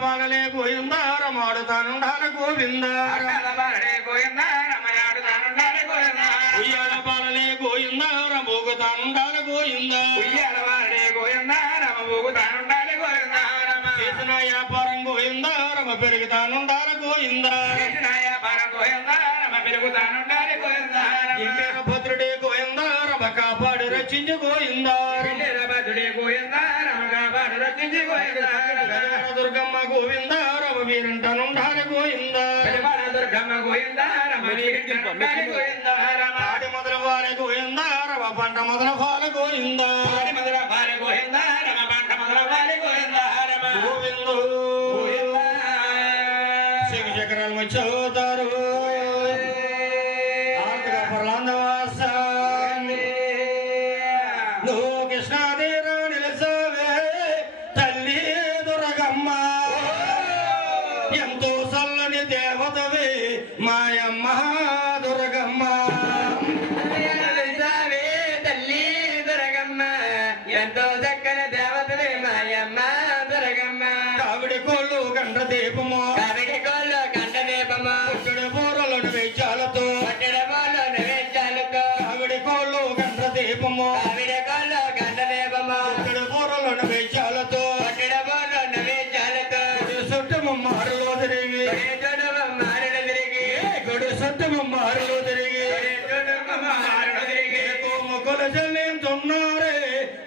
బాలలే గోవింద రమాడుతానుండాలి గోవింద ఉయ్యాల బాలలే గోవింద రమోగుతానుండాలి గోవింద చేసిన వ్యాపారం గోవింద రమ పెరుగుతానుండాలి గోవింద భద్రుడే గోవింద రమ కాపాడు రచించి గోవింద దుర్గమ్మ గోవింద రమ వీరంటనుండాలి గోవింద ఆడి మొదల వారి గోవింద రమ పంట మొదల వారి గోవింద గోవిందు శివశకరాలు వచ్చవుతారు ఆర్థిక ప్రలాందవాస నువ్వు కృష్ణాదేరా నిలసవే తల్లి దుర్గమ్మ ఎంతో చల్లని దేవతవే మాయమ్మ దుర్గమ్మ తల్లి దుర్గమ్మ ఎంతో చక్కని దేవతవే మాయమ్మ దుర్గమ్మ కావిడి కోళ్ళు గంట దీపము కావిడి కోళ్ళు గంట దీపము పుట్టడి బోరలు నైవేద్యాలతో పట్టెడ బోళ్ళు నైవేద్యాలతో కావిడి కోళ్ళు గంట దీపము కావిడి కోళ్ళు గంట దీపము పుట్టడి బోరలు నైవేద్యాలతో పట్టెడ బోళ్ళు నైవేద్యాలతో చుట్టము మారులో తిరిగి మారడు తిరిగి గుడి చుట్టము మారులో తిరిగి కొమ్మకుల చెల్లించున్నారే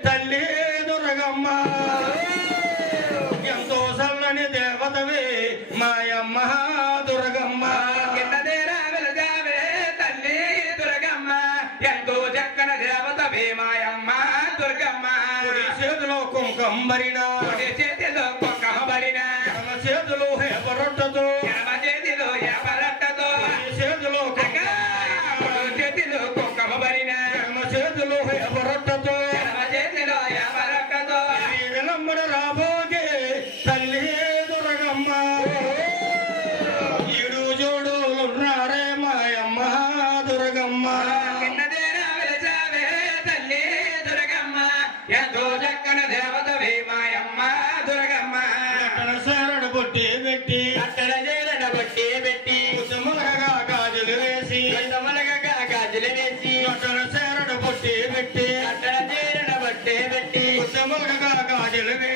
తల్లి దుర్గమ్మ ఎంతో చల్లని దేవతవే మాయమ్మ దుర్గమ్మ తల్లి దుర్గమ్మ ఎంతో చక్కని దేవతవే మాయమ్మ దుర్గమ్మ చేతిలో కుంకంబరిన చేతిలో కొంకబడిన చేతులు హేపరొట్టతో చేతిలో ఏపరట్టతో చేతిలో చేతిలో కొంకబడిన చేతులు హేపరొట్టతో చేతిలో ఏపరట్టతో విలంబడ రాబోగే తల్లి దుర్గమ్మ ఈడు జోడులున్నారే మాయమ్మ దుర్గమ్మ తల్లి దుర్గమ్మ ఎంతో చక్కని దేవతవే మాయమ్మ దుర్గమ్మ శరడు బొట్టి పెట్టి అట్టల చేరడ బొట్టి పెట్టి ములగగా గాజులు వేసి మొలగగా గాజులు వేసి శరడు బొట్టి పెట్టి అట్టల చేరడ బొట్టి పెట్టి ములగగా గాజులు వేసి